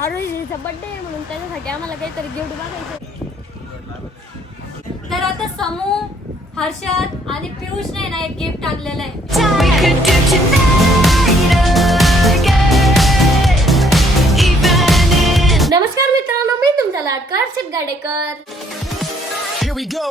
आरोहीचा birthday आहे म्हणून त्याच्यासाठी आम्हाला काहीतरी गिफ्ट बघायचं. तर आता समू, हर्षद आणि पियुषने ना एक गिफ्ट आणलेलं आहे. नमस्कार मित्रांनो, मी तुमचा लाडका Harshad Gadekar. Here we go.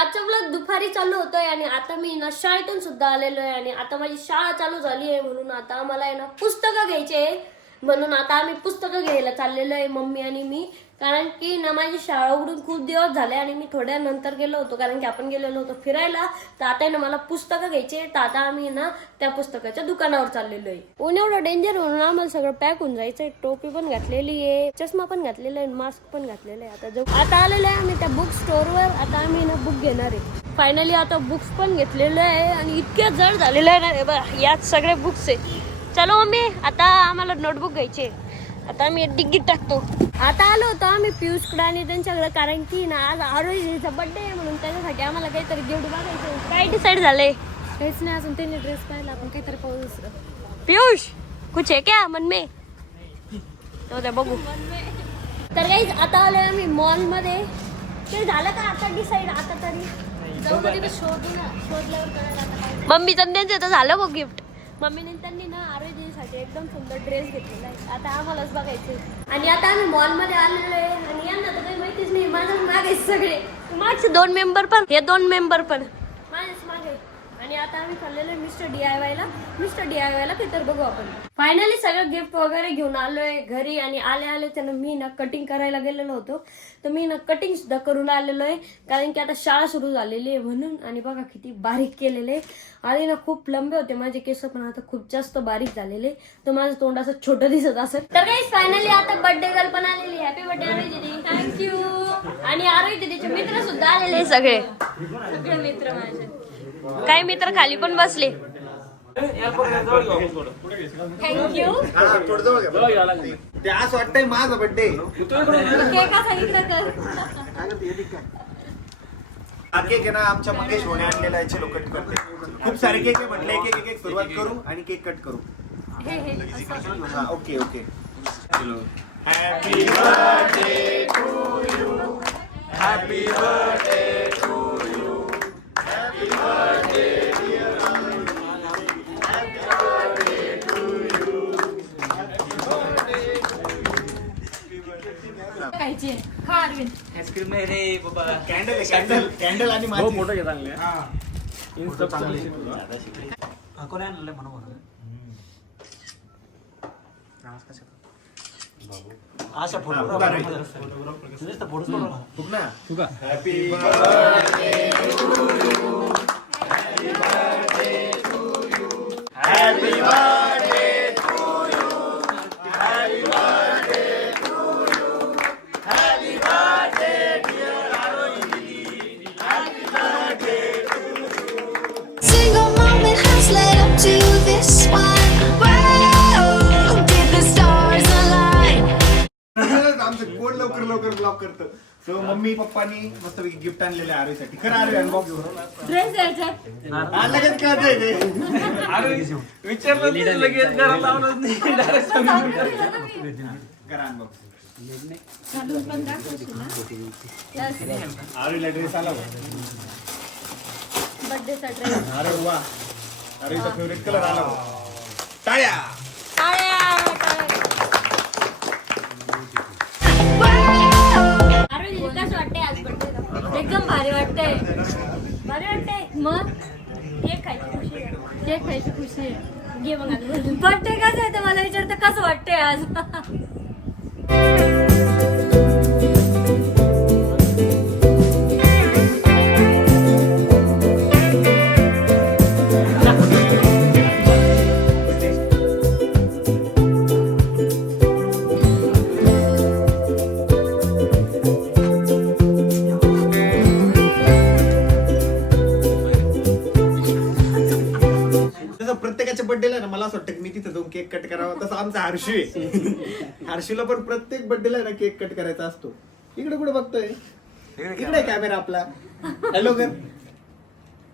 आजचा व्लॉग दुपारी चालू होतोय आणि आता मी ना शाळेतून सुद्धा आलेलो आहे आणि आता माझी शाळा चालू झाली आहे म्हणून आता आम्हाला आहे ना पुस्तकं घ्यायचे आहे. म्हणून आता आम्ही पुस्तकं घ्यायला चाललेलो आहे मम्मी आणि मी. कारण की ना माझी शाळा उघडून खूप दिवस झाले आणि मी थोड्या नंतर गेलो होतो कारण की आपण गेलेलो होतो फिरायला. तर आता ना मला पुस्तकं घ्यायचे तर आता आम्ही ना त्या पुस्तकाच्या दुकानावर चाललेलो आहे. ऊन एवढं डेंजर म्हणून आम्हाला सगळं पॅक होऊन जायचंय. टोपी पण घातलेली आहे, चष्मा पण घातलेला आहे, मास्क पण घातलेला आहे. आता आलेलो आहे आम्ही त्या बुक स्टोअरवर. आता आम्ही ना बुक घेणार आहे. फायनली आता बुक्स पण घेतलेले आहे आणि इतके जड झालेले आहे ना. यात सगळे बुक्स आहे. चलो मम्मी, आता आम्हाला नोटबुक घ्यायची. आता आम्ही डिग्गीत टाकतो. आता आलो होतो आम्ही पियुषकडे आणि त्यांच्याकडे कारण की ना आज आरोहीचा बर्थडे आहे म्हणून त्याच्यासाठी आम्हाला काहीतरी गिफ्ट बघायचं. काय डिसाईड झालंय? काहीच नाही अजून. त्यांनी ड्रेस पाहिला, आपण काहीतरी पाहू दुसरं. पियुष कुछ है क्या मन में? तो बघू. तर गाईज आता आलोय आम्ही मॉल मध्ये. ते झालं का आता डिसाईड? आता तरी जाऊ कधी शोधू ना, शोधल्यावर कळेल. मम्मी त्यांचं तर झालं बघ गिफ्ट. मम्मीने त्यांनी ना आरोहीसाठी एकदम सुंदर ड्रेस घेतलेला आहे. आता आम्हालाच बघायचं. आणि आता आम्ही मॉल मध्ये आलेलो आहे आणि यांना तर काही माहितीच नाही. माझ्याच मागे सगळे, माझे 2 मेंबर पण, हे 2 मेंबर पण माझ्याच मागे. आणि आता आम्ही चाललेलो आहे मिस्टर DIY ला. मिस्टर DIY ला काहीतरी बघू आपण. फायनली सगळं गिफ्ट वगैरे घेऊन आलोय घरी आणि आले त्यानं मी ना कटिंग करायला गेलेलो होतो. तर मी ना कटिंग सुद्धा करून आलेलो आहे कारण की आता शाळा सुरू झालेली आहे म्हणून. आणि बघा किती बारीक केलेले. आधी ना खूप लंबे होते माझे केस पण आता खूप जास्त बारीक झालेले. तर माझं तोंड असं छोटं दिसत असेल. तर गाईस फायनली आता बर्थडे गर्ल पण आलेली. हॅपी बर्थडे आरोही दीदी. थँक्यू. आणि आरोही दीदीचे मित्र सुद्धा आलेले सगळे मित्र माझे. काही मित्र खाली पण बसले. थँक्यू. ते असं वाटतंय माझा बर्थडे. हा केक आहे ना आमच्या मंगेश होणे आणलेला आहे. चलो कट करते. खूप सारे केक आहे म्हटले एक एक सुरुवात करू आणि केक कट करू. हा okay okay. Happy birthday to you. Happy birthday to you. Happy birthday dear happy birthday to you. Happy birthday खायची खा अरविंद. आईस्क्रीम आहे रे बाबा. कॅन्डल आहे कॅन्डल. कॅन्डल आणि माझी मोठं घे चांगले. कोण आणलं म्हणून अशा photo happy birthday to you. Happy birthday to you. Happy birthday to you. Happy birthday to you. Happy birthday dear Aarohi. Happy birthday to you. Single moment has led up to this one. Whoa, did the stars align? आमचं कोण लवकर लवकर block करतं. So mummy पप्पानी मस्त gift आणलेले आरोहीसाठी. खरं आरोही unbox dress द्यायचा. लगेच कळतंय ते. विचारलं लगेच घरात लावलं नाही. करा अनबॉक्स. घालून पण दाखवशील ना. आरोहीला ड्रेस आला बर्थडेचा ड्रेस. अरे वा. आरोहीचा फेवरेट कलर आला. टाळ्या. कसं वाटतंय आज बर्थडे? एकदम भारी वाटतंय. भारी वाटतंय. मग केक खायची खुशी आहे. केक खायची खुशी आहे. घे मग आज बर्थडे कसं आहे तर मला विचारतं कसं वाटतंय आज. प्रत्येकाच्या बर्थडेला ना मला असं वाटतं की मी तिथे जाऊन केक कट करावा. तसं आमचा हर्षू आहे. हर्षूला पण प्रत्येक बर्थडेला ना केक कट करायचा असतो. इकडे कुठे बघतोय? इकडे कॅमेरा आपला. हॅलो कर.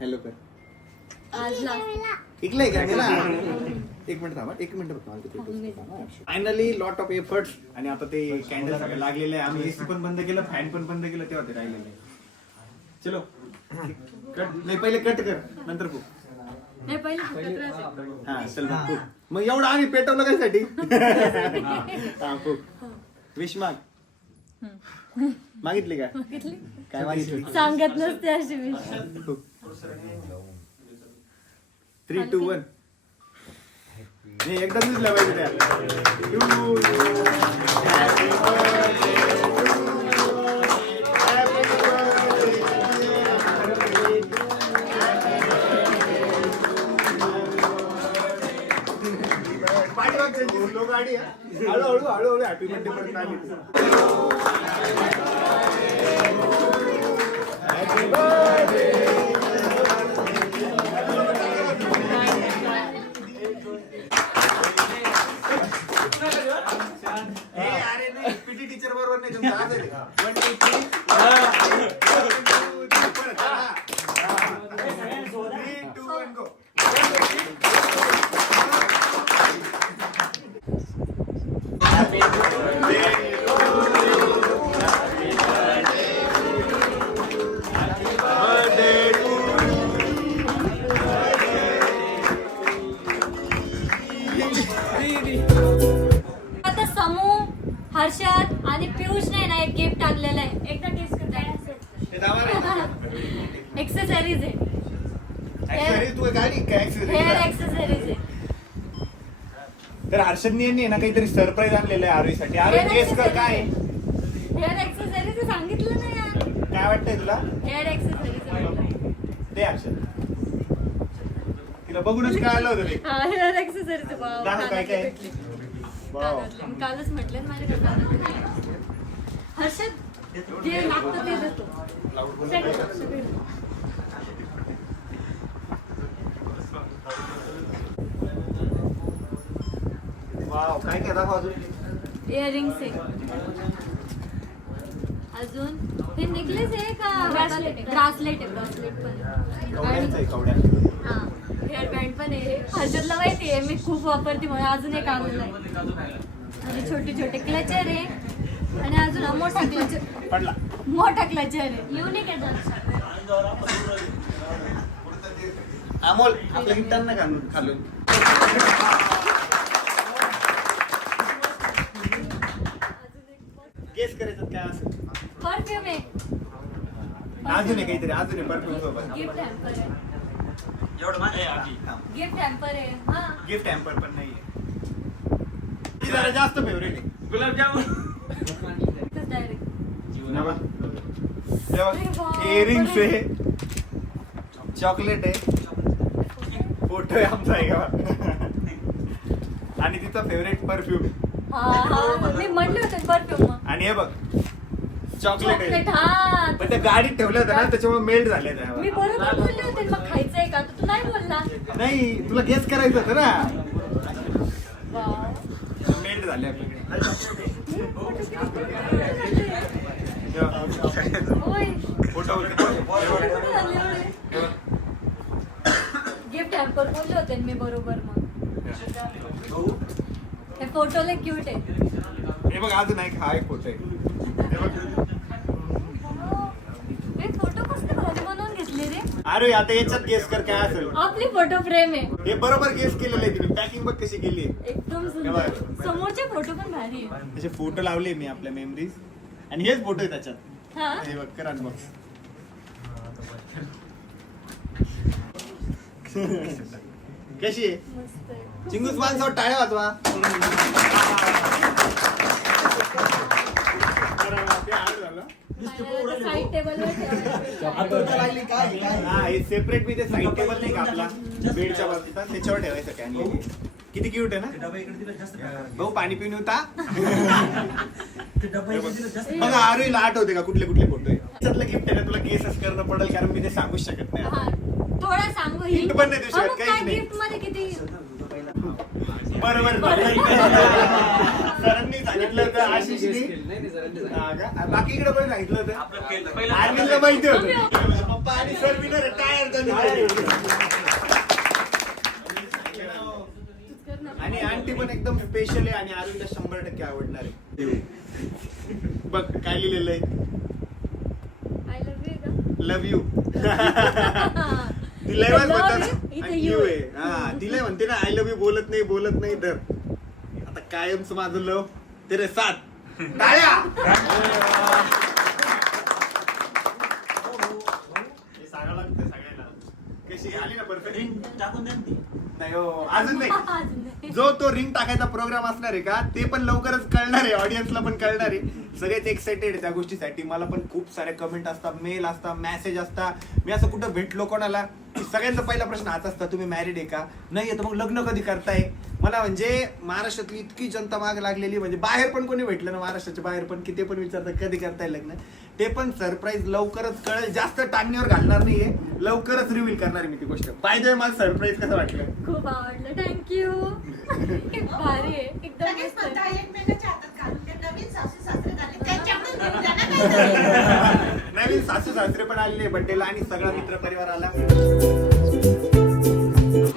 हॅलो कर. आज ऐकलंय का मला? एक मिनिट थांबा, एक minute finally lot of efforts आणि आता ते कॅन्डल सगळे लागलेले आहे. आम्ही एसी पण बंद केलं, फॅन पण बंद केलं, तेव्हा ते राहिलेले. चलो कट नाही, पहिले कट कर नंतर खूप. नाही पहिले फुटत राहते. हा चल मग खूप. मग एवढं आम्ही पेटवलं कशासाठी? हा खूप. विश माग मागितली का? काय मागितली? सांगत नसते अशी मी. 3, 2, 1 नाही एकदा दिसलं पाहिजे त्या. Happy birthday to you. Happy birthday. पाठीमागचं दिसलो गाडी हा. हळूहळू हॅपी बर्थडे पर्यंत आली. Happy birthday. पीटी टीचर बरोबर नाही तुमचं आज आहे. 1, 2, 3 3, 2, 1 गो. आता समू, हर्षद आणि पियुष ने ना एक गिफ्ट आणलेलं आहे. एकदा टेस्ट करताय. ते दावा रे. एक्सेसरीज आहे. Accessories तू गाडी काय accessories? हेअर एक्सेसरीज आहे. तर हर्षदनी यांनी ना काहीतरी सरप्राईज आणलेलं आहे आरोहीसाठी. आरोही गेस कर काय आहे? हेअर एक्सेसरीज सांगितलं नाही यार. काय वाटतंय तुला? Hair accessories. दे हर्षद. तिला बघूनच काय आलं होतं ते. हा हेअर एक्सेसरीज. दाखव काय काय. वाव. कालच म्हटलं ना माझ्याकडे कानातले. हर्षद जे लागतं ते देतो. वाव काय काय दाखव अजून. इयरिंग्स आहे. अजून हे नेकलेस आहे का ब्रासलेट आहे? ब्रासलेट आहे. ब्रासलेट पण कवड्यांचं आहे, कवड्या. हा हेअर बँड पण आहे. हर्षदला माहिती आहे मी खूप वापरते म्हणून अजून एक आणलेलं आहे. आणि छोटे छोटे क्लचर आहे. आणि अजून हा मोठा क्लचर. पडला. मोठा क्लचर आहे. युनिक आहे जरा. अमोल आपल्या गिटांना खालून. गेस करायचं काय असं. परफ्यूम आहे. अजून आहे काहीतरी, अजून आहे परफ्यूम सोबत. गिफ्ट हॅम्पर आहे. एवढं माझं आहे आधी. गिफ्ट हॅम्पर आहे. हा गिफ्ट हॅम्पर पण नाहीये. ती जरा जास्त फेवरेट आहे. गुलाबजामुन. डायरेक्ट. इयरिंग्स आहे, चॉकलेट आहे, फोटो आहे आमचा आहे का, आणि तिचा फेवरेट परफ्यूम. हा मी म्हणले होते परफ्यूम. आणि हे बघ चॉकलेट आहे. चॉकलेट. हा पण त्या गाडीत ठेवलं होतं ना त्याच्यामुळे मेल्ट झाले त्या. मी बरोबर बोलले होते मग खायचंय का तर तू नाही बोलला. नाही तुला गेस करायचं होतं ना. वाव. मेल्ट झाले आपल्याकडे. होय. फोटो गिफ्ट हॅम्पर बोलले होते मी बरोबर. मग हे फोटोला क्यूट आहे. हे बघ अजून एक हा एक फोटो आहे. हे बघ. हे फोटो कसले भारी बनवून घेतले रे. अरे आता याच्यात गेस कर काय असेल. आपली फोटो फ्रेम आहे. हे बरोबर गेस केलेलं आहे तुम्ही. पॅकिंग बघ कशी केली आहे. एकदम हे सुंदर. बघ. समोरचे फोटो पण भारी आहे. त्याचे फोटो लावले मी आपल्या मेमरीज आणि हेच फोटो आहे त्याच्यात. हा हे बघ कर अनबॉक्स. कशी आहे मस्त आहे. चिंगूस माणसावर टाळ्या वाजवा. साईड टेबलवर ठेवायचं. हा हे सेपरेट मी ते साईड टेबल नाही का आपला बेडच्या बाजूचा त्याच्यावर ठेवायचं कॅन. किती क्यूट आहे ना. भाऊ पाणी पिऊन होता. बघा आरोहीला आठवते का कुठले कुठले फोटो आहे. त्याच्यातलं गिफ्ट आहे ना तुला गेसच करणं पडेल कारण मी ते सांगूच शकत नाही. हा थोडा सांगू. Hint पण नाही देऊ शकत, काहीच नाही. गिफ्ट मध्ये किती बरोबर सरांनी सांगितलं होतं आशिषनी. हा का? बाकी इकडे पण सांगितलं होतं. आर्मीला माहिती होतं. पप्पा आणि सर विनर टायर. आंटी पण एकदम स्पेशल आहे आणि आरोहीला 100% आवडणार आहे. बघ काय लिहिलेलं आहे, आय लव्ह यू का? Love you. ती लय वेळेस म्हणतात आणि यू आहे. हा तिला म्हणते ना आय लव्ह यू, बोलत नाही तर आता कायमच माझं लव तेरे साथ. टाळ्या. हे सांगावं लागतं सगळ्यांना. कशी आली ना परफेक्ट. रिंग टाकून द्या ना ती. नाही हो अजून नाही. जो तो रिंग टाकायचा प्रोग्राम असणार आहे का ते पण लवकरच कळणार आहे, ऑडियन्सला पण कळणार आहे. सगळेच एक्साइटेड आहे त्या गोष्टीसाठी. मला पण खूप सारे कमेंट असतात, मेल असतात, मेसेज असतात. मी असं कुठं भेटलो कोणाला की सगळ्यांचा पहिला प्रश्न हाच असता, तुम्ही मॅरिड आहे का? नाही तर मग लग्न कधी करताय? मला म्हणजे महाराष्ट्रातली इतकी जनता माग लागलेली, म्हणजे बाहेर पण कोणी भेटलं ना महाराष्ट्राच्या बाहेर पण की ते पण विचारतात कधी करताय लग्न. ते पण सरप्राईज लवकरच कळेल. जास्त टांगणीवर घालणार नाहीये, लवकरच रिव्हील करणार आहे मी ती गोष्ट. पाहिजे मला सरप्राईज कसं वाटलं? खूप आवडलं, थँक्यू. भारी आहे एकदम लगेच मस्त आहे. म्हणता एकमेकांच्या हातात घालून ते नवीन सासू सासरे झाले त्यांच्याकडून घेऊन द्या ना. नवीन सासू सासरे पण आलेले बड्डेला आणि सगळा मित्र परिवार आला.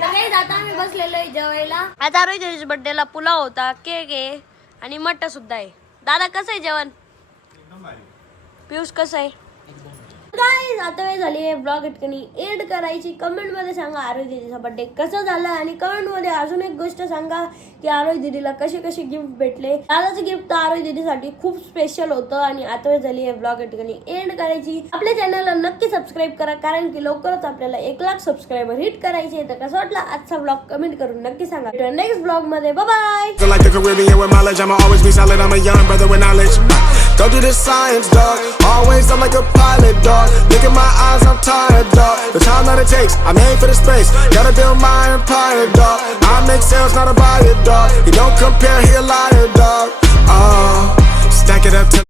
गाईज, आता आम्ही बसलेलो आहे जेवायला. आता रोहित बर्थडेला पुलाव होता, केक आहे आणि मट्टा सुद्धा आहे. दादा कसं आहे जेवण? पियुष कसं आहे? गाईज, आता वेळ झाली आहे ब्लॉग ठिकाणी एड करायची. कमेंट मध्ये सांगा आरोही दीदीचा बर्थडे कसा झाला आणि कमेंट मध्ये अजून एक गोष्ट सांगा की आरोही दीदीला कसे कसे गिफ्ट भेटले. दादाचं गिफ्ट आरोही दीदीसाठी खूप स्पेशल होतं. आणि आता वेळ झाली आहे ब्लॉग ठिकाणी एंड करायची. आपल्या चॅनलला नक्की सबस्क्राईब करा कारण की लवकरच आपल्याला 1,00,000 सबस्क्रायबर हिट करायचे. तर कसं वाटला आजचा ब्लॉग कमेंट करून नक्की सांगा. नेक्स्ट ब्लॉग मध्ये bye bye. Like the Caribbean with mileage, I'ma always be solid. I'm a young brother with knowledge. Go do this science, dog. Always I'm like a pilot, dog. Look in my eyes, I'm tired, dog. The time that it takes, I'm made for the space. Gotta build my empire, dog. I make sales, not a buyer, dog. You don't compare, he a liar, dog. Stack it up to